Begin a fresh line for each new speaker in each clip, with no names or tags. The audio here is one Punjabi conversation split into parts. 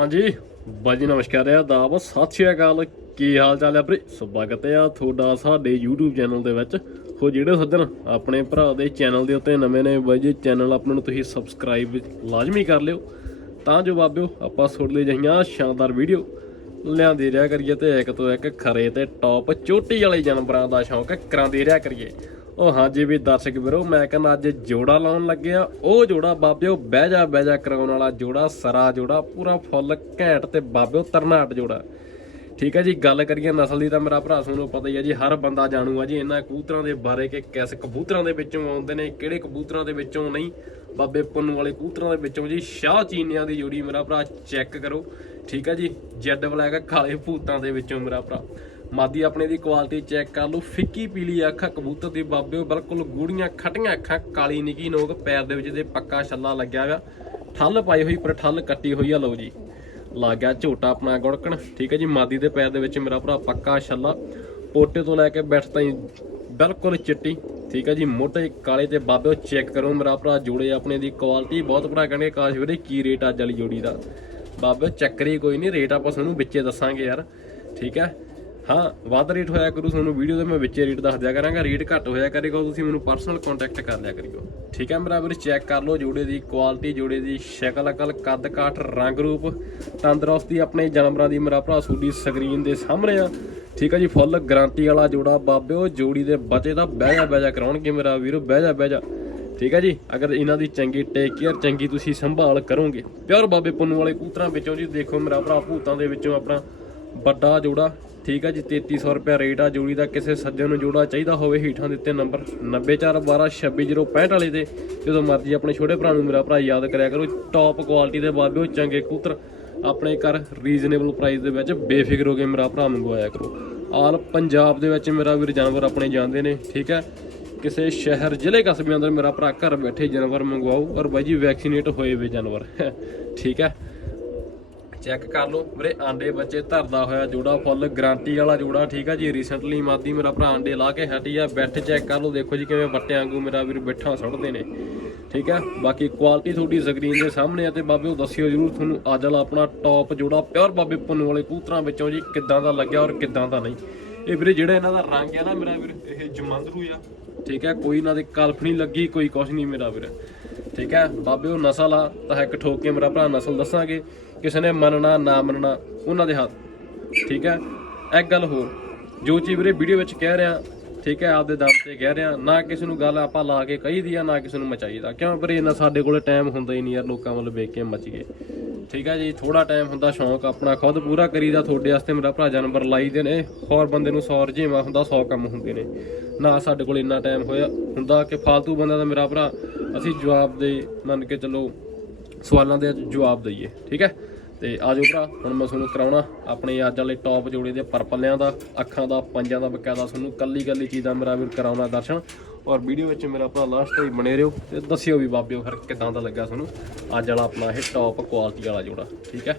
ਹਾਂਜੀ, ਬਾਜੀ ਨਮਸਕਾਰ ਆ ਦਾਬ ਸਤਿ ਸ਼੍ਰੀ ਅਕਾਲ। ਕੀ ਹਾਲ ਚਾਲ ਹੈ ਵੀਰੇ? ਸਵਾਗਤ ਹੈ ਤੁਹਾਡਾ ਸਾਡੇ YouTube ਚੈਨਲ ਦੇ ਵਿੱਚ। ਹੋ ਜਿਹੜੇ ਸੱਜਣ, ਆਪਣੇ ਭਰਾ ਦੇ ਚੈਨਲ ਦੇ ਉੱਤੇ ਨਵੇਂ ਨੇ, ਬਾਈ ਜੀ, ਚੈਨਲ ਆਪਣਾ ਨੂੰ ਤੁਸੀਂ ਸਬਸਕ੍ਰਾਈਬ ਲਾਜ਼ਮੀ ਕਰ ਲਿਓ। ਤਾਂ ਜੋ ਬਾਬਿਓ ਆਪਾਂ ਤੁਹਾਡੇ ਲਈ ਜਹੀਆਂ ਸ਼ਾਨਦਾਰ ਵੀਡੀਓ ਲਿਆਂਦੇ ਰਿਹਾ ਕਰੀਏ ਤੇ ਇੱਕ ਤੋਂ ਇੱਕ ਖਰੇ ਤੇ ਟੌਪ ਚੋਟੀ ਵਾਲੇ ਜਾਨਵਰਾਂ ਦਾ ਸ਼ੌਂਕ ਕਰਾਂਦੇ ਰਿਹਾ ਕਰੀਏ। ਉਹ ਹਾਂਜੀ ਵੀ ਦਰਸ਼ਕ ਵੀਰੋ, ਮੈਂ ਕਹਿੰਦਾ ਅੱਜ ਜੋੜਾ ਲਾਉਣ ਲੱਗੇ ਆ। ਉਹ ਜੋੜਾ ਬਾਬਿਓ ਬਹਿ ਜਾ ਬਹਿ ਜਾ ਕਰਾਉਣ ਵਾਲਾ ਜੋੜਾ, ਸਰਾ ਜੋੜਾ, ਪੂਰਾ ਫੁੱਲ ਘੈਂਟ ਤੇ ਬਾਬਿਓ ਤਰਨਾਟ ਜੋੜਾ। ਠੀਕ ਹੈ ਜੀ, ਗੱਲ ਕਰੀਏ ਨਸਲ ਦੀ ਤਾਂ ਮੇਰਾ ਭਰਾ ਤੁਹਾਨੂੰ ਪਤਾ ਹੀ ਹੈ ਜੀ, ਹਰ ਬੰਦਾ ਜਾਣੂਗਾ ਜੀ ਇਹਨਾਂ ਕਬੂਤਰਾਂ ਦੇ ਬਾਰੇ ਕਿ ਕਿਸ ਕਬੂਤਰਾਂ ਦੇ ਵਿੱਚੋਂ ਆਉਂਦੇ ਨੇ, ਕਿਹੜੇ ਕਬੂਤਰਾਂ ਦੇ ਵਿੱਚੋਂ ਨਹੀਂ। ਬਾਬੇ ਪੁੰਨੂ ਵਾਲੇ ਕਬੂਤਰਾਂ ਦੇ ਵਿੱਚੋਂ ਜੀ, ਸ਼ਾਹ ਚੀਨਿਆਂ ਦੀ ਜੋੜੀ ਮੇਰਾ ਭਰਾ, ਚੈੱਕ ਕਰੋ। ਠੀਕ ਹੈ ਜੀ, ਜੈਡ ਬਲੈਕ, ਕਾਲੇ ਭੂਤਾਂ ਦੇ ਵਿੱਚੋਂ ਮੇਰਾ ਭਰਾ। ਮਾਦੀ ਆਪਣੇ ਦੀ ਕੁਆਲਿਟੀ ਚੈੱਕ ਕਰ ਲਓ। ਫਿੱਕੀ ਪੀਲੀ ਅੱਖਾਂ, ਕਬੂਤਰ ਦੀ ਬਾਬਿਓ ਬਿਲਕੁਲ ਗੂੜੀਆਂ, ਖਟੀਆਂ ਅੱਖਾਂ, ਕਾਲੀ ਨਿੱਕੀ ਨੋਕ, ਪੈਰ ਦੇ ਵਿੱਚ ਤੇ ਪੱਕਾ ਛੱਲਾ ਲੱਗਿਆ ਹੋਇਆ। ਠੱਲ ਪਾਈ ਹੋਈ, ਪਰ ਠੱਲ ਕੱਟੀ ਹੋਈ ਆ, ਲਓ ਜੀ। ਲੱਗ ਗਿਆ ਝੋਟਾ ਆਪਣਾ ਗੁੜਕਣ। ਠੀਕ ਹੈ ਜੀ, ਮਾਦੀ ਦੇ ਪੈਰ ਦੇ ਵਿੱਚ ਮੇਰਾ ਭਰਾ ਪੱਕਾ ਛੱਲਾ। ਪੋਟੇ ਤੋਂ ਲੈ ਕੇ ਬੈਠ ਤਾਈ ਬਿਲਕੁਲ ਚਿੱਟੀ। ਠੀਕ ਹੈ ਜੀ, ਮੋਟੇ ਕਾਲੇ ਤੇ ਬਾਬਿਓ ਚੈੱਕ ਕਰੋ। ਮੇਰਾ ਭਰਾ ਜੋੜੇ ਆਪਣੇ ਦੀ ਕੁਆਲਿਟੀ ਬਹੁਤ ਭਰਾ ਕਹਿੰਦੇ, ਕਾਸ਼ ਵੀਰੇ ਕੀ ਰੇਟ ਅੱਜ ਵਾਲੀ ਜੋੜੀ ਦਾ। ਬਾਬਿਓ ਚੱਕਰੀ ਕੋਈ ਨਹੀਂ ਰੇਟ ਆਪਾਂ ਤੁਹਾਨੂੰ ਵਿੱਚੇ ਦੱਸਾਂਗੇ ਯਾਰ। ਠੀਕ ਹੈ। ਹਾਂ, ਵੱਧ ਰੇਟ ਹੋਇਆ ਕਰੂ, ਤੁਹਾਨੂੰ ਵੀਡੀਓ ਦੇ ਮੈਂ ਵਿੱਚੇ ਰੇਟ ਦੱਸ ਦਿਆ ਕਰਾਂਗਾ ਰੇਟ ਘੱਟ ਹੋਇਆ ਕਰੇਗਾ ਤੁਸੀਂ ਮੈਨੂੰ ਪਰਸਨਲ ਕੰਟੈਕਟ ਕਰ ਲਿਆ ਕਰਿਓ। ਠੀਕ ਹੈ ਮੇਰਾ ਵੀਰ ਚੈੱਕ ਕਰ ਲਓ ਜੋੜੇ ਦੀ ਕੁਆਲਿਟੀ ਜੋੜੇ ਦੀ ਸ਼ਕਲ, ਅਕਲ, ਕੱਦ ਕਾਠ, ਰੰਗ ਰੂਪ, ਤੰਦਰੁਸਤੀ ਆਪਣੇ ਜਾਨਵਰਾਂ ਦੀ, ਮੇਰਾ ਭਰਾ ਸੂਡੀ ਸਕਰੀਨ ਦੇ ਸਾਹਮਣੇ ਆ। ਠੀਕ ਹੈ ਜੀ ਫੁੱਲ ਗਾਰੰਟੀ ਵਾਲਾ ਜੋੜਾ ਬਾਬਿਓ ਜੋੜੀ ਦੇ ਬੱਚੇ ਦਾ ਬਹਿ ਜਾ ਬਹਿ ਜਾ ਕਰਾਉਣਗੇ ਮੇਰਾ ਵੀਰੋ ਬਹਿ ਜਾ ਬਹਿ ਜਾ ਠੀਕ ਹੈ ਜੀ, ਅਗਰ ਇਹਨਾਂ ਦੀ ਚੰਗੀ ਟੇਕ ਕੇਅਰ ਚੰਗੀ ਤੁਸੀਂ ਸੰਭਾਲ ਕਰੋਗੇ। ਪਿਓਰ ਬਾਬੇ ਪੁੰਨੂ ਵਾਲੇ ਕੂਤਰਾਂ ਵਿੱਚੋਂ ਜੀ ਦੇਖੋ ਮੇਰਾ ਭਰਾ ਭੂਤਾਂ ਦੇ ਵਿੱਚੋਂ ਆਪਣਾ ਵੱਡਾ ਜੋੜਾ, ਠੀਕ ਹੈ ਜੀ 3300 ਰੁਪਏ ਰੇਟ ਆ, ਜੋੜੀ ਦਾ ਕਿਸੇ ਸੱਜਣ ਨੂੰ ਜੋੜਾ ਚਾਹੀਦਾ ਹੋਵੇ, ਹੀਠਾਂ ਦਿੱਤੇ ਨੰਬਰ 9412262065 ਵਾਲੇ ਤੇ, ਜਦੋਂ ਮਰਜ਼ੀ ਆਪਣੇ ਛੋਟੇ ਭਰਾ ਨੂੰ, ਮੇਰਾ ਭਰਾ ਯਾਦ ਕਰਿਆ ਕਰੋ ਟੌਪ ਕੁਆਲਿਟੀ ਦੇ ਬਾਬਿਓ ਚੰਗੇ ਕੂਤਰ ਆਪਣੇ ਘਰ ਰੀਜ਼ਨੇਬਲ ਪ੍ਰਾਈਸ ਦੇ ਵਿੱਚ ਬੇਫਿਕਰ ਹੋ ਕੇ ਮੇਰਾ ਭਰਾ ਮੰਗਵਾਇਆ ਕਰੋ। ਆਲ ਪੰਜਾਬ ਦੇ ਵਿੱਚ ਮੇਰਾ ਵੀਰ ਜਾਨਵਰ ਆਪਣੇ ਜਾਂਦੇ ਨੇ, ਠੀਕ ਹੈ ਕਿਸੇ ਸ਼ਹਿਰ, ਜ਼ਿਲ੍ਹੇ ਕਸਬੇ ਅੰਦਰ ਮੇਰਾ ਭਰਾ ਘਰ ਬੈਠੇ ਜਾਨਵਰ ਮੰਗਵਾਓ ਔਰ ਬਾਈ ਜੀ ਵੈਕਸੀਨੇਟ ਹੋਏ ਵੇ ਜਾਨਵਰ, ਠੀਕ ਹੈ ਚੈੱਕ ਕਰ ਲਓ। ਵੀਰੇ, ਆਂਡੇ ਬੱਚੇ ਧਰਦਾ ਹੋਇਆ ਜੋੜਾ ਫੁੱਲ, ਗਾਰੰਟੀ ਵਾਲਾ ਜੋੜਾ, ਠੀਕ ਆ ਜੀ? ਰੀਸੈਂਟਲੀ ਮਾਦੀ ਮੇਰਾ ਭਰਾ ਆਂਡੇ ਲਾ ਕੇ ਹਟੀ ਆ। ਬੈਠ ਚੈੱਕ ਕਰ ਲਓ, ਦੇਖੋ ਜੀ ਕਿਵੇਂ ਬੱਟੇ ਵਾਂਗੂ ਮੇਰਾ ਵੀਰ ਬੈਠਾ ਸੁੱਟਦੇ ਨੇ। ਠੀਕ ਆ? ਬਾਕੀ ਕੁਆਲਿਟੀ ਤੁਹਾਡੀ ਸਕਰੀਨ ਦੇ ਸਾਹਮਣੇ ਆ ਤੇ ਬਾਬੇ ਉਹ ਦੱਸਿਓ ਜਰੂਰ ਤੁਹਾਨੂੰ ਅੱਜ ਵਾਲਾ ਆਪਣਾ ਟੌਪ ਜੋੜਾ ਪਿਓਰ ਬਾਬੇ ਪੁੰਨੂ ਵਾਲੇ ਕੂਤਰਾਂ ਵਿੱਚੋਂ ਜੀ ਕਿੱਦਾਂ ਦਾ ਲੱਗਿਆ ਔਰ ਕਿੱਦਾਂ ਦਾ ਨਹੀਂ। ਇਹ ਵੀਰੇ ਜਿਹੜਾ ਇਹਨਾਂ ਦਾ ਰੰਗ ਆ ਨਾ ਮੇਰਾ ਵੀਰ, ਇਹ ਜਮੰਦਰੂ ਆ। ਠੀਕ ਹੈ ਕੋਈ ਇਹਨਾਂ ਦੇ ਕਲਫ ਨਹੀਂ ਲੱਗੀ, ਕੋਈ ਕੁਛ ਨਹੀਂ ਮੇਰਾ ਵੀਰ। ਠੀਕ ਹੈ? ਬਾਬੇ, ਉਹ ਨਸਲ ਆ, ਤਾਂ ਇੱਕ ਠੋਕ ਕੇ ਮੇਰਾ ਭਰਾ ਨਸਲ ਦੱਸਾਂਗੇ। ਕਿਸੇ ਨੇ ਮੰਨਣਾ, ਨਾ ਮੰਨਣਾ, ਉਹਨਾਂ ਦੇ ਹੱਥ। ਠੀਕ ਹੈ? ਇੱਕ ਗੱਲ ਹੋਰ, ਜੋ ਚੀਜ਼ ਵੀਰੇ ਵੀਡੀਓ ਵਿੱਚ ਕਹਿ ਰਿਹਾ, ਠੀਕ ਹੈ, ਆਪਦੇ ਦਮ ਤੇ ਕਹਿ ਰਿਹਾ, ਨਾ ਕਿਸੇ ਨੂੰ ਗੱਲ ਆਪਾਂ ਲਾ ਕੇ ਕਹੀਦੀ ਆ, ਨਾ ਕਿਸੇ ਨੂੰ ਮਚਾਈਦਾ ਕਿਉਂ? ਵੀਰੇ ਇਹਨਾਂ ਸਾਡੇ ਕੋਲੇ ਟਾਈਮ ਹੁੰਦਾ ਹੀ ਨਹੀਂ ਯਾਰ, ਲੋਕਾਂ ਵੱਲ ਵੇਖ ਕੇ ਮਚੀਏ ਠੀਕ ਹੈ ਜੀ ਥੋੜਾ ਟਾਈਮ ਹੁੰਦਾ, ਸ਼ੌਂਕ ਆਪਣਾ ਖੁਦ ਪੂਰਾ ਕਰੀਦਾ, ਤੁਹਾਡੇ ਵਾਸਤੇ ਮੇਰਾ ਭਰਾ ਜਾਨਵਰ ਲਾਈਦੇ ਨੇ। ਹੋਰ ਬੰਦੇ ਨੂੰ ਸੌ ਰਜੇਵਾ ਹੁੰਦਾ 100 ਕੰਮ ਹੁੰਦੇ ਨੇ। ਨਾ ਸਾਡੇ ਕੋਲ ਇੰਨਾ ਟਾਈਮ ਹੋਇਆ, ਹੁੰਦਾ ਕਿ ਫालतू ਬੰਦਾ ਦਾ ਮੇਰਾ ਭਰਾ ਅਸੀਂ ਜਵਾਬ ਦੇ ਮੰਨ ਕੇ ਚੱਲੋ ਸਵਾਲਾਂ ਦੇ ਜਵਾਬ ਦਈਏ, ਠੀਕ ਹੈ? ਤੇ ਆਜੋ ਭਰਾ, ਹੁਣ ਮੈਂ ਤੁਹਾਨੂੰ ਕਰਾਉਣਾ ਆਪਣੇ ਅੱਜ ਵਾਲੇ ਟੌਪ ਜੋੜੇ ਦੇ ਪਰਪਲਿਆਂ ਦਾ, ਅੱਖਾਂ ਦਾ, ਪੰਜਾਂ ਦਾ, ਬਕਾਇਦਾ ਤੁਹਾਨੂੰ ਕੱਲੀ ਕੱਲੀ ਚੀਜ਼ਾਂ ਮੇਰਾ ਵੀਰ ਕਰਾਉਣਾ ਦਰਸ਼ਨ। ਔਰ ਵੀਡੀਓ ਵਿੱਚ ਮੇਰਾ ਭਰਾ ਲਾਸਟ ਤਾਈਂ ਬਣੇ ਰਹੋ ਤੇ ਦੱਸਿਓ ਵੀ ਬਾਬਿਓ ਫਿਰ ਕਿਦਾਂ ਦਾ ਲੱਗਾ ਤੁਹਾਨੂੰ ਅੱਜ ਵਾਲਾ ਆਪਣਾ ਇਹ ਟੌਪ ਕੁਆਲਿਟੀ ਵਾਲਾ ਜੋੜਾ, ਠੀਕ ਹੈ?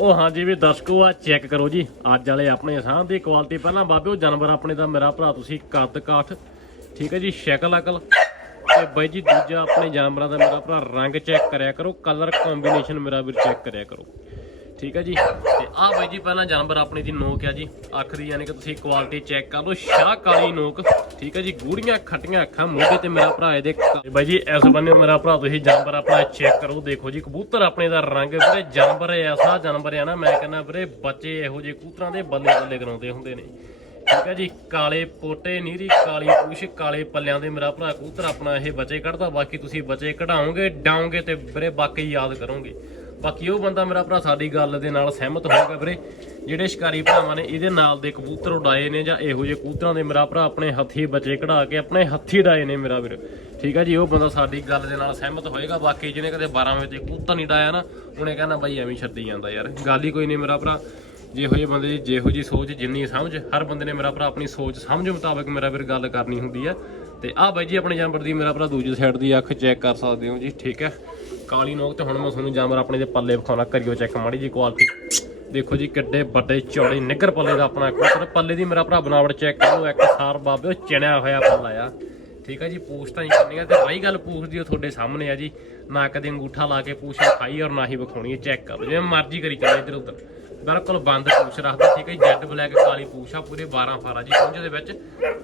ਉਹ ਹਾਂਜੀ ਵੀ ਦਰਸ਼ਕੋ, ਆ ਚੈੱਕ ਕਰੋ ਜੀ, ਅੱਜ ਵਾਲੇ ਆਪਣੇ ਸਾਹ ਦੀ ਕੁਆਲਿਟੀ ਪਹਿਲਾਂ ਬਾਬਿਓ ਜਾਨਵਰ ਆਪਣੇ ਦਾ ਮੇਰਾ ਭਰਾ, ਤੁਸੀਂ ਕੱਦ ਕਾਠ ਠੀਕ ਹੈ ਜੀ, ਸ਼ਕਲ ਅਕਲ। ਤੇ ਬਾਈ ਜੀ, ਦੂਜਾ ਆਪਣੇ ਜਾਨਵਰਾਂ ਦਾ ਮੇਰਾ ਭਰਾ, ਰੰਗ ਚੈੱਕ ਕਰਿਆ ਕਰੋ ਕਲਰ ਕੰਬੀਨੇਸ਼ਨ ਮੇਰਾ ਵੀਰ ਚੈੱਕ ਕਰਿਆ ਕਰੋ। ਠੀਕ ਹੈ ਜੀ, ਤੇ ਆਹ ਬਾਈ ਜੀ, ਪਹਿਲਾਂ ਜਾਨਵਰ ਆਪਣੀ ਦੀ ਨੋਕ ਆ ਜੀ। ਅੱਖ ਦੀ ਯਾਨੀ ਕਿ ਤੁਸੀਂ ਕੁਆਲਿਟੀ ਚੈੱਕ ਕਰ ਲਓ, ਸ਼ਾਹ ਕਾਲੀ ਨੋਕ। ਠੀਕ ਹੈ ਜੀ, ਗੂੜੀਆਂ, ਖੱਟੀਆਂ ਅੱਖਾਂ, ਮੋਢੇ ਤੇ ਮੇਰਾ ਭਰਾ ਇਹਦੇ ਕ- ਬਾਈ ਜੀ, ਇਸ ਬੰਨੇ ਮੇਰਾ ਭਰਾ, ਤੁਸੀਂ ਜਾਨਵਰ ਆਪਣਾ ਚੈੱਕ ਕਰੋ, ਦੇਖੋ ਜੀ, ਕਬੂਤਰ ਆਪਣੇ ਦਾ ਰੰਗ ਵੀਰੇ ਜਾਨਵਰ ਐਸਾ, ਜਾਨਵਰ ਆ ਨਾ, ਮੈਂ ਕਹਿੰਦਾ ਵੀਰੇ, ਬੱਚੇ ਇਹੋ ਜਿਹੇ ਕਬੂਤਰਾਂ ਦੇ ਬੱਲੇ ਬੱਲੇ ਕਰਾਉਂਦੇ ਹੁੰਦੇ ਨੇ। ਠੀਕ ਹੈ ਜੀ, ਕਾਲੇ ਪੋਟੇ ਨੀਰੀ ਕਾਲੀ ਪੂਛ, ਕਾਲੇ ਪੱਲਿਆਂ ਦੇ ਮੇਰਾ ਭਰਾ ਕਬੂਤਰ, ਆਪਣਾ ਇਹ ਬਚੇ ਕੱਢਦਾ, ਬਾਕੀ ਤੁਸੀਂ ਬਚੇ ਕਢਾਓਗੇ, ਡਾਓਗੇ ਤੇ ਵੀਰੇ ਬਾਕੀ ਯਾਦ ਕਰੋਗੇ। ਬਾਕੀ ਉਹ ਬੰਦਾ ਮੇਰਾ ਭਰਾ ਸਾਡੀ ਗੱਲ ਦੇ ਨਾਲ ਸਹਿਮਤ ਹੋਊਗਾ ਵੀਰੇ। ਜਿਹੜੇ ਸ਼ਿਕਾਰੀ ਭਰਾਵਾਂ ਨੇ, ਇਹਦੇ ਨਾਲ ਦੇ ਕਬੂਤਰ ਉਡਾਏ ਨੇ ਜਾਂ ਇਹੋ ਜਿਹੇ ਕਬੂਤਰਾਂ ਦੇ ਮੇਰਾ ਭਰਾ ਆਪਣੇ ਹੱਥੀ ਬਚੇ ਕਢਾ ਕੇ ਆਪਣੇ ਹੱਥੀ ਡਾਏ ਨੇ ਮੇਰਾ ਵੀਰ। ਠੀਕ ਹੈ ਜੀ, ਉਹ ਬੰਦਾ ਸਾਡੀ ਗੱਲ ਦੇ ਨਾਲ ਸਹਿਮਤ ਹੋਏਗਾ। ਬਾਕੀ ਜਿਹਨੇ ਕਦੇ 12 ਵਜੇ ਕਬੂਤਰ ਨਹੀਂ ਡਾਇਆ ਨਾ, ਉਹਨੇ ਕਹਿਣਾ ਬਾਈ ਐਵੇਂ ਛੱਡੀ ਜਾਂਦਾ ਯਾਰ। ਗੱਲ ਹੀ ਕੋਈ ਨਹੀਂ ਮੇਰਾ ਭਰਾ। ਜਿਹੋ ਜਿਹੇ ਬੰਦੇ ਦੀ ਜਿਹੋ ਜੀ ਸੋਚ, ਜਿੰਨੀ ਸਮਝ, ਹਰ ਬੰਦੇ ਨੇ ਮੇਰਾ ਭਰਾ ਆਪਣੀ ਸੋਚ ਸਮਝ ਮੁਤਾਬਕ ਮੇਰਾ ਵੀਰ ਗੱਲ ਕਰਨੀ ਹੁੰਦੀ ਹੈ ਤੇ ਆਹ ਬਾਈ ਜੀ, ਆਪਣੇ ਜਾਨਵਰ ਦੀ ਮੇਰਾ ਭਰਾ ਦੂਜੀ ਸਾਈਡ ਦੀ ਅੱਖ ਚੈੱਕ ਕਰ ਸਕਦੇ ਹੋ ਜੀ, ਠੀਕ ਹੈ? ਕਾਲੀ ਨੋਕ ਤੇ ਹੁਣ ਮੈਂ ਤੁਹਾਨੂੰ ਜਾਨਵਰ ਆਪਣੇ ਦੇ ਪੱਲੇ ਵਿਖਾਉਣਾ, ਕਰਿਓ ਚੈੱਕ ਮਾੜੀ ਜੀ ਕੁਆਲਿਟੀ ਦੇਖੋ ਜੀ, ਕਿੱਡੇ ਵੱਡੇ ਚੌੜੇ ਨਿੱਗਰ ਪੱਲੇ ਦਾ ਆਪਣਾ ਕਬੂਤਰ ਪੱਲੇ ਦੀ ਮੇਰਾ ਭਰਾ ਬਣਾਵਟ ਚੈੱਕ ਕਰੋ ਇੱਕ ਸਾਰ ਬਾਬੇ ਚਿਣਿਆ ਹੋਇਆ ਪੱਲਾ ਆ। ਠੀਕ ਹੈ ਜੀ ਪੂਛ ਤਾਂ ਹੀ ਕਰਨੀ ਆ ਤੇ ਰਹੀ ਗੱਲ ਪੂਛ ਦੀ ਉਹ ਤੁਹਾਡੇ ਸਾਹਮਣੇ ਆ ਜੀ। ਨਾ ਕਦੇ ਅੰਗੂਠਾ ਲਾ ਕੇ ਪੂਛ ਖਾਈ ਔਰ ਨਾ ਹੀ ਵਿਖਾਉਣੀ ਚੈੱਕ ਕਰੋ ਜਿਵੇਂ ਮਰਜ਼ੀ ਕਰੀ ਚੱਲੇ ਇੱਧਰ ਉੱਧਰ ਬਿਲਕੁਲ ਬੰਦ ਪੂਛ ਰੱਖਦਾ, ਠੀਕ ਹੈ ਜੈਡ ਬਲੈਕ, ਕਾਲੀ ਪੂਛ ਆ, ਪੂਰੇ 12 ਫਾਰਾ ਜੀ ਪੁੰਜ ਦੇ ਵਿੱਚ।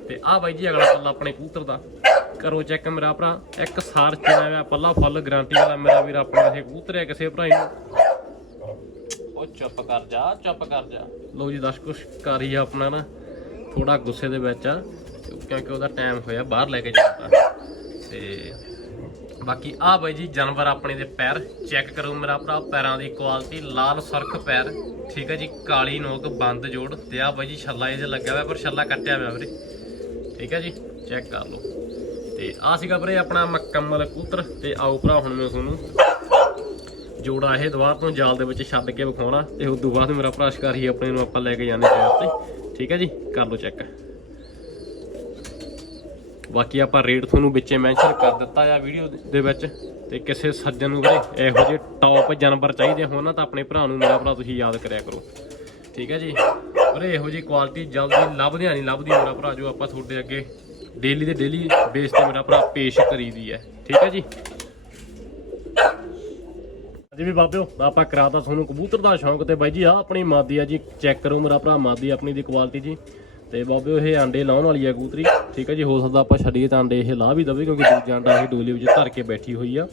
ਤੇ ਆ ਬਾਈ ਜੀ, ਅਗਲਾ ਪੱਲਾ ਆਪਣੇ ਕਬੂਤਰ ਦਾ। ਕਰੋ ਚੈੱਕ ਮੇਰਾ ਭਰਾ, ਇੱਕ ਸਾਰ ਚਿਣਾ ਹੋਇਆ ਪੱਲਾ, ਫੁੱਲ ਗਾਰੰਟੀ ਵਾਲਾ ਮੇਰਾ ਵੀਰ ਆਪਣੇ ਇਹ ਕਬੂਤਰ ਹੈ ਕਿਸੇ ਭਰਾ ਨੂੰ। ਉਹ ਚੁੱਪ ਕਰ ਜਾ, ਚੁੱਪ ਕਰ ਜਾ। ਲੋ ਜੀ ਦਰਸ਼ਕੋ ਸ਼ਿਕਾਰੀ ਆ ਆਪਣਾ ਨਾ। ਥੋੜਾ ਗੁੱਸੇ ਦੇ ਵਿੱਚ ਆ, ਕਿਉਂਕਿ ਉਹਦਾ ਟਾਈਮ ਹੋਇਆ, ਬਾਹਰ ਲੈ ਕੇ ਜਾਂਦਾ ਤੇ ਬਾਕੀ ਆ ਬਾਈ ਜੀ, ਜਾਨਵਰ ਆਪਣੇ ਦੇ ਪੈਰ ਚੈੱਕ ਕਰੋ ਮੇਰਾ ਭਰਾ, ਪੈਰਾਂ ਦੀ ਕੁਆਲਿਟੀ ਲਾਲ ਸੁਰਖ ਪੈਰ, ਠੀਕ ਹੈ ਜੀ, ਕਾਲੀ ਨੋਕ, ਬੰਦ ਜੋੜ, ਤੇ ਆ ਬਾਈ ਜੀ, ਛੱਲਾ ਇਹਦੇ ਲੱਗਿਆ ਹੋਇਆ, ਪਰ ਛੱਲਾ ਕੱਟਿਆ ਹੋਇਆ ਵੀਰੇ। ਠੀਕ ਹੈ ਜੀ ਚੈੱਕ ਕਰ ਲਓ। ਤੇ ਆ ਸੀਗਾ ਵੀਰੇ ਆਪਣਾ ਮੁਕੰਮਲ ਕੂਤਰ ਤੇ ਆਓ ਭਰਾ, ਹੁਣ ਮੈਂ ਤੁਹਾਨੂੰ ਜੋੜਾ ਇਹ ਦੁਬਾਰਾ ਤੋਂ ਜਾਲ ਦੇ ਵਿੱਚ ਛੱਡ ਕੇ ਵਿਖਾਉਣਾ, ਤੇ ਉਸ ਤੋਂ ਬਾਅਦ ਮੇਰਾ ਭਰਾ ਸ਼ਿਕਾਰੀ ਆਪਣੇ ਨੂੰ ਆਪਾਂ ਲੈ ਕੇ ਜਾਣੇ ਪੈਰ ਤੇ। ਠੀਕ ਹੈ ਜੀ, ਕਰ ਲਓ ਚੈੱਕ ਬਾਕੀ ਆਪਾਂ ਰੇਟ ਤੁਹਾਨੂੰ ਵਿੱਚੇ ਮੈਂਸ਼ਨ ਕਰ ਦਿੱਤਾ ਆ ਵੀਡੀਓ ਦੇ ਵਿੱਚ ਤੇ ਕਿਸੇ ਸੱਜਣ ਨੂੰ ਵੀਰੇ ਇਹੋ ਜਿਹੇ ਟੌਪ ਜਾਨਵਰ ਚਾਹੀਦੇ ਹੋਣ ਨਾ ਤਾਂ ਆਪਣੇ ਭਰਾ ਨੂੰ ਮੇਰਾ ਭਰਾ ਤੁਸੀਂ ਯਾਦ ਕਰਿਆ ਕਰੋ। ਠੀਕ ਹੈ ਜੀ? ਵੀਰੇ ਇਹੋ ਜਿਹੀ ਕੁਆਲਿਟੀ ਜਲਦੀ ਲੱਭਦਿਆਂ ਨਹੀਂ ਲੱਭਦੀ ਮੇਰਾ ਭਰਾ ਜੋ ਆਪਾਂ ਤੁਹਾਡੇ ਅੱਗੇ ਡੇਲੀ ਦੇ ਡੇਲੀ ਬੇਸ ਤੇ ਮੇਰਾ ਭਰਾ ਪੇਸ਼ ਕਰੀਦੀ ਹੈ। ਠੀਕ ਹੈ ਜੀ? ਅੱਜ ਵੀ ਬਾਬਿਓ, ਆਪਾਂ ਕਰਾਤਾ ਤੁਹਾਨੂੰ ਕਬੂਤਰ ਦਾ ਸ਼ੌਂਕ ਤੇ ਬਾਈ ਜੀ ਆ ਆਪਣੀ ਮਾਦੀ ਆ ਜੀ ਚੈੱਕ ਕਰੋ ਮੇਰਾ ਭਰਾ, ਮਾਦੀ ਆਪਣੀ ਦੀ ਕੁਆਲਿਟੀ ਜੀ। ਤੇ ਬਾਬਿਓ ਇਹ ਆਂਡੇ ਲਾਉਣ ਵਾਲੀ ਆ ਕਬੂਤਰੀ। ਠੀਕ ਹੈ ਜੀ, ਹੋ ਸਕਦਾ ਆਪਾਂ ਛੱਡੀਏ ਤਾਂ ਆਂਡੇ ਇਹ ਲਾ ਵੀ ਦਵੇ, ਕਿਉਂਕਿ ਦੂਜਾ ਆਂਡਾ ਇਹ ਡੋਲੀ ਵਿੱਚ ਧਰ ਕੇ ਬੈਠੀ ਹੋਈ ਆ।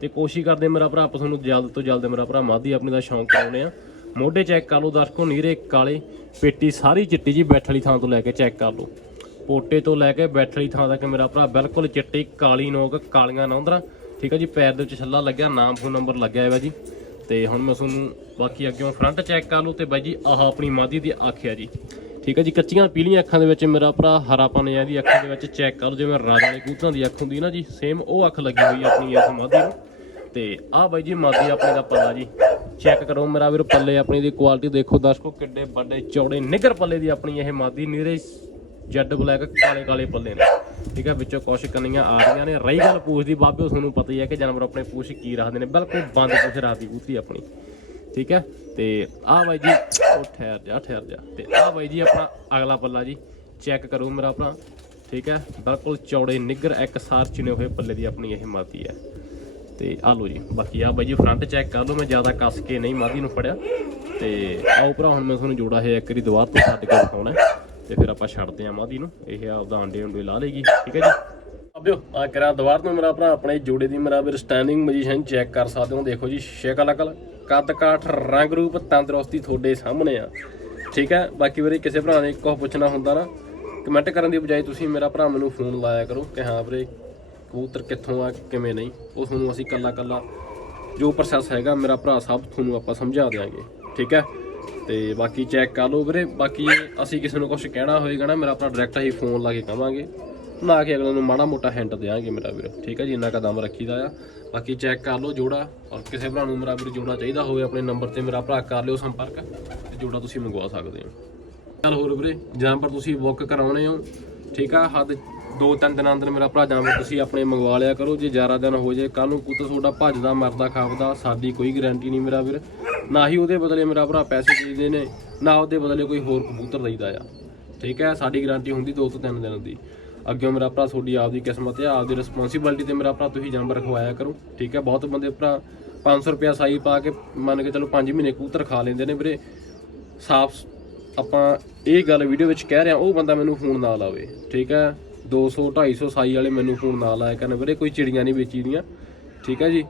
ਤੇ ਕੋਸ਼ਿਸ਼ ਕਰਦੇ ਮੇਰਾ ਭਰਾ, ਆਪਾਂ ਤੁਹਾਨੂੰ ਜਲਦ ਤੋਂ ਜਲਦ ਮੇਰਾ ਭਰਾ ਮਾਦੀ ਆਪਣੇ ਦਾ ਸ਼ੌਂਕ ਕਰਾਉਣੇ ਆ ਮੋਢੇ ਚੈੱਕ ਕਰ ਲਓ ਦਰਸ਼ਕੋ, ਨੀਰੇ, ਕਾਲੇ, ਪੇਟੀ ਸਾਰੀ ਚਿੱਟੀ ਜੀ ਬੈਠਲੀ ਥਾਂ ਤੋਂ ਲੈ ਕੇ ਚੈੱਕ ਕਰ ਲਓ। ਪੋਟੇ ਤੋਂ ਲੈ ਕੇ ਬੈਠਲੀ ਥਾਂ ਤੱਕ ਮੇਰਾ ਭਰਾ ਬਿਲਕੁਲ ਚਿੱਟੀ, ਕਾਲੀ ਨੋਕ, ਕਾਲੀਆਂ ਨੌਂਦਰਾ ਠੀਕ ਹੈ ਜੀ, ਪੈਰ ਦੇ ਵਿੱਚ ਛੱਲਾ ਲੱਗਿਆ, ਨਾਮ ਫੋਨ ਨੰਬਰ ਲੱਗਿਆ ਹੋਇਆ ਜੀ। ਤੇ ਹੁਣ ਮੈਂ ਤੁਹਾਨੂੰ ਬਾਕੀ ਅੱਗਿਓਂ ਫਰੰਟ ਚੈੱਕ ਕਰ ਲਓ ਤੇ ਬਾਈ ਜੀ, ਆਹ ਆਪਣੀ ਮਾਦੀ ਦੀ ਅੱਖ ਆ ਜੀ। ਠੀਕ ਹੈ ਜੀ, ਕੱਚੀਆਂ ਪੀਲੀਆਂ ਅੱਖਾਂ ਦੇ ਵਿੱਚ ਮੇਰਾ ਭਰਾ ਹਰਾਪਨ ਆ ਦੀ ਅੱਖਾਂ ਦੇ ਵਿੱਚ ਚੈੱਕ ਕਰ ਜਿਵੇਂ ਰਾਜ ਵਾਲੇ ਕਬੂਤਰਾਂ ਦੀ ਅੱਖ ਹੁੰਦੀ ਨਾ ਜੀ ਸੇਮ ਉਹ ਅੱਖ ਲੱਗੀ ਹੋਈ ਆ ਆਪਣੀ ਇਸ ਮਾਦੀ ਨੂੰ। ਤੇ ਆਹ ਬਾਈ ਜੀ ਮਾਦੀ ਆਪਣੇ ਦਾ ਪੱਲਾ ਜੀ ਚੈੱਕ ਕਰੋ ਮੇਰਾ ਵੀਰ ਪੱਲੇ ਆਪਣੀ ਦੀ ਕੁਆਲਿਟੀ ਦੇਖੋ ਦਰਸ਼ਕੋ, ਕਿੱਡੇ ਵੱਡੇ ਚੌੜੇ ਨਿਗਰ ਪੱਲੇ ਦੀ ਆਪਣੀ ਇਹ ਮਾਦੀ ਨੀਰੇ ਜੈਡ ਬਲੈਕ ਕਾਲੇ ਕਾਲੇ ਪੱਲੇ ਨੇ। ਠੀਕ ਹੈ, ਵਿੱਚੋਂ ਕੁਛ ਕੰਨੀਆਂ ਆ ਰਹੀਆਂ ਨੇ। ਰਹੀ ਗੱਲ ਪੂਛ ਦੀ ਬਾਬਿਓ ਤੁਹਾਨੂੰ ਪਤਾ ਹੀ ਹੈ ਕਿ ਜਾਨਵਰ ਆਪਣੇ ਪੂਛ ਕੀ ਰੱਖਦੇ ਨੇ। ਬਿਲਕੁਲ ਬੰਦ ਪੂਛ ਰੱਖਦੀ ਕਬੂਤਰੀ ਆਪਣੀ। ਠੀਕ ਹੈ? ਤੇ ਆਹ ਬਾਈ ਜੀ ਉਹ ਠਹਿਰ ਜਾ ਠਹਿਰ ਜਾ। ਤੇ ਆਹ ਬਾਈ ਜੀ ਆਪਣਾ ਅਗਲਾ ਪੱਲਾ ਜੀ ਚੈੱਕ ਕਰੋ ਮੇਰਾ ਆਪਣਾ ਠੀਕ ਹੈ? ਬਿਲਕੁਲ ਚੌੜੇ ਨਿੱਗਰ ਇੱਕ ਸਾਰ ਚੁਣੇ ਹੋਏ ਪੱਲੇ ਦੀ ਆਪਣੀ ਇਹ ਮਾਦੀ ਹੈ। ਤੇ ਆ ਲਓ ਜੀ ਬਾਕੀ ਆ ਬਾਈ ਜੀ ਫਰੰਟ ਚੈੱਕ ਕਰ ਲਓ ਮੈਂ ਜ਼ਿਆਦਾ ਕੱਸ ਕੇ ਨਹੀਂ ਮਾਦੀ ਨੂੰ ਫੜਿਆ। ਤੇ ਆਓ ਭਰਾ ਹੁਣ ਮੈਂ ਤੁਹਾਨੂੰ ਜੋੜਾ ਹੈ ਇੱਕ ਵਾਰੀ ਦੁਬਾਰ ਤੋਂ ਛੱਡ ਕੇ ਦਿਖਾਉਣਾ ਹੈ, ਤੇ ਫਿਰ ਆਪਾਂ ਛੱਡਦੇ ਆ ਮਾਦੀ ਨੂੰ ਇਹ ਆਪਦਾ ਆਂਡੇ ਉਂਡੇ ਲਾ ਲੇਗੀ ਠੀਕ ਹੈ ਜੀ? ਅਬਿਓ ਆ ਕਰਾ ਦੁਬਾਰ ਤੋਂ ਮੇਰਾ ਭਰਾ, ਆਪਣੇ ਜੋੜੇ ਦੀ ਮੇਰਾ ਵੀਰ ਸਟੈਂਡਿੰਗ ਪੋਜੀਸ਼ਨ ਚੈੱਕ ਕਰ ਸਕਦੇ ਹੋ। ਦੇਖੋ ਜੀ ਸ਼ਕਲ ਅਕਲ ਕੱਦ ਕਾਠ, ਰੰਗ ਰੂਪ ਤੰਦਰੁਸਤੀ ਤੁਹਾਡੇ ਸਾਹਮਣੇ ਆ। ਠੀਕ ਹੈ, ਬਾਕੀ ਵੀਰੇ ਕਿਸੇ ਭਰਾ ਨੇ ਕੁਝ ਪੁੱਛਣਾ ਹੁੰਦਾ ਨਾ ਕਮੈਂਟ ਕਰਨ ਦੀ ਬਜਾਏ ਤੁਸੀਂ ਮੇਰਾ ਭਰਾ ਮੈਨੂੰ ਫੋਨ ਲਾਇਆ ਕਰੋ ਕਿ ਹਾਂ ਵੀਰੇ, ਕਬੂਤਰ ਕਿੱਥੋਂ ਆ, ਕਿਵੇਂ ਨਹੀਂ, ਉਹ ਤੁਹਾਨੂੰ ਅਸੀਂ ਕੱਲਾ ਕੱਲਾ ਜੋ ਪ੍ਰੋਸੈਸ ਹੈਗਾ ਮੇਰਾ ਭਰਾ ਸਭ ਤੁਹਾਨੂੰ ਆਪਾਂ ਸਮਝਾ ਦਿਆਂਗੇ। ਠੀਕ ਹੈ, ਤੇ ਬਾਕੀ ਚੈੱਕ ਕਰ ਲਓ ਵੀਰੇ, ਬਾਕੀ ਅਸੀਂ ਕਿਸੇ ਨੂੰ ਕੁਝ ਕਹਿਣਾ ਹੋਏਗਾ ਨਾ, ਮੇਰਾ ਭਰਾ ਡਾਇਰੈਕਟ ਹੀ ਫੋਨ ਲਾ ਕੇ ਕਵਾਂਗੇ। ਨਾ ਕਿ ਅਗਲੇ ਨੂੰ ਮਾੜਾ ਮੋਟਾ ਹਿੰਟ ਦਿਆਂਗੇ ਮੇਰਾ ਵੀਰ। ਠੀਕ ਹੈ ਜੀ, ਇੰਨਾ ਕਦਮ ਰੱਖੀਦਾ ਆ। ਬਾਕੀ ਚੈੱਕ ਕਰ ਲਓ ਜੋੜਾ ਔਰ ਕਿਸੇ ਭਰਾ ਨੂੰ ਮੇਰਾ ਵੀਰ ਜੋੜਾ ਚਾਹੀਦਾ ਹੋਵੇ, ਆਪਣੇ ਨੰਬਰ ਤੇ ਮੇਰਾ ਭਰਾ ਕਰ ਲਿਓ ਸੰਪਰਕ ਤੇ ਜੋੜਾ ਤੁਸੀਂ ਮੰਗਵਾ ਸਕਦੇ ਹੋ। ਚੱਲ ਹੋਰ ਵੀਰੇ ਜਾਂ ਪਰ ਤੁਸੀਂ ਬੁੱਕ ਕਰਾਉਣੇ ਹੋ। ਠੀਕ ਆ, ਹੱਦ ਦੋ ਤਿੰਨ ਦਿਨਾਂ ਅੰਦਰ ਮੇਰਾ ਭਰਾ ਜਾਂ ਫਿਰ ਤੁਸੀਂ ਆਪਣੇ ਮੰਗਵਾ ਲਿਆ ਕਰੋ। ਜੇ ਜ਼ਿਆਦਾ ਦਿਨ ਹੋ ਜਾਏ ਕੱਲ ਨੂੰ ਪੁੱਤ ਤੁਹਾਡਾ ਭੱਜਦਾ, ਮਰਦਾ ਖਾਵਦਾ ਸਾਡੀ ਕੋਈ ਗਾਰੰਟੀ ਨਹੀਂ ਮੇਰਾ ਵੀਰ। ਨਾ ਹੀ ਉਹਦੇ ਬਦਲੇ ਮੇਰਾ ਭਰਾ ਪੈਸੇ ਦੇਦੇ ਨੇ, ਨਾ ਉਹਦੇ ਬਦਲੇ ਕੋਈ ਹੋਰ ਕਬੂਤਰ ਦਈਦਾ ਆ। ਠੀਕ ਹੈ, ਸਾਡੀ ਗਾਰੰਟੀ ਹੁੰਦੀ ਦੋ ਤੋਂ ਤਿੰਨ ਦਿਨ ਦੀ। ਅੱਗੇ ਮੇਰਾ ਭਰਾ ਤੁਹਾਡੀ ਆਪਦੀ ਕਿਸਮਤ ਹੈ ਆਪਦੀ ਰਿਸਪੌਂਸਿਬਿਲਟੀ ਤੇ ਮੇਰਾ ਭਰਾ ਤੁਸੀਂ ਜਾਨਵਰ ਰਖਵਾਇਆ ਕਰੋ, ਠੀਕ ਹੈ? ਬਹੁਤ ਬੰਦੇ ਭਰਾ 500 ਰੁਪਿਆ ਸਾਈ ਪਾ ਕੇ ਮੰਨ ਕੇ ਚਲੋ 5 ਮਹੀਨੇ ਕਬੂਤਰ ਖਾ ਲੈਂਦੇ ਨੇ ਵੀਰੇ। ਸਾਫ਼ ਆਪਾਂ ਇਹ ਗੱਲ ਵੀਡੀਓ ਵਿੱਚ ਕਹਿ ਰਿਹਾ, ਉਹ ਬੰਦਾ ਮੈਨੂੰ ਫੋਨ ਨਾ ਲਾਵੇ, ਠੀਕ ਹੈ? 200 250 ਸਾਈ ਵਾਲੇ ਮੈਨੂੰ ਫੋਨ ਨਾ ਲਾਇਆ ਕਰਨ ਵੀਰੇ, ਕੋਈ ਚਿੜੀਆਂ ਨਹੀਂ ਵੇਚੀ ਦੀਆਂ, ਠੀਕ ਹੈ ਜੀ?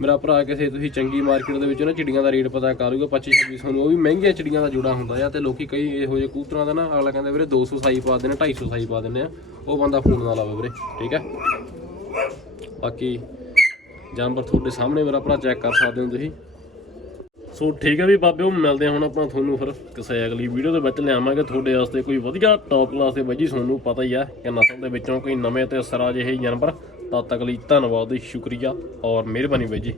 ਮੇਰਾ ਭਰਾ ਕਿਸੇ ਤੁਸੀਂ ਚੰਗੀ ਮਾਰਕੀਟ ਦੇ ਵਿੱਚ ਨਾ ਚਿੜੀਆਂ ਦਾ ਰੇਟ ਪਤਾ ਕਰ ਲੂਗਾ 25 2600 ਨੂੰ, ਉਹ ਵੀ ਮਹਿੰਗੀਆਂ ਚਿੜੀਆਂ ਦਾ ਜੋੜਾ ਹੁੰਦਾ ਆ, ਤੇ ਲੋਕੀ ਕਈ ਇਹੋ ਜਿਹੇ ਕੂਤਰਾਂ ਦਾ ਨਾ, ਅਗਲਾ ਕਹਿੰਦਾ ਵੀਰੇ 200 ਸਾਈ ਪਾ ਦੇਣੇ 250 ਸਾਈ ਪਾ ਦਿੰਦੇ ਆ, ਉਹ ਬੰਦਾ ਫੋਨ ਨਾ ਲਾਵੇ ਵੀਰੇ, ਠੀਕ ਹੈ? ਬਾਕੀ ਜਾਨਵਰ ਤੁਹਾਡੇ ਸਾਹਮਣੇ ਮੇਰਾ ਭਰਾ ਚੈੱਕ ਕਰ ਸਕਦੇ ਹੋ ਤੁਸੀਂ। ਸੋ ਠੀਕ ਹੈ ਵੀ ਬਾਬਿਓ ਮਿਲਦੇ ਹੁਣ ਆਪਾਂ ਤੁਹਾਨੂੰ ਫਿਰ ਕਿਸੇ ਅਗਲੀ ਵੀਡੀਓ ਦੇ ਵਿੱਚ ਲਿਆਵਾਂਗੇ। ਤੁਹਾਡੇ ਵਾਸਤੇ ਕੋਈ ਵਧੀਆ ਟੌਪ ਕਲਾਸ ਦੇ ਬਾਈ ਤੁਹਾਨੂੰ ਪਤਾ ਹੀ ਆ ਕਿ ਨਸਲ ਦੇ ਵਿੱਚੋਂ ਕੋਈ ਨਵੇਂ ਤੇ ਸਰਾ ਜਿਹੇ ਜਾਨਵਰ ਤਦ ਤੱਕ ਲਈ ਧੰਨਵਾਦ ਸ਼ੁਕਰੀਆ ਔਰ ਮਿਹਰਬਾਨੀ ਬਾਈ ਜੀ।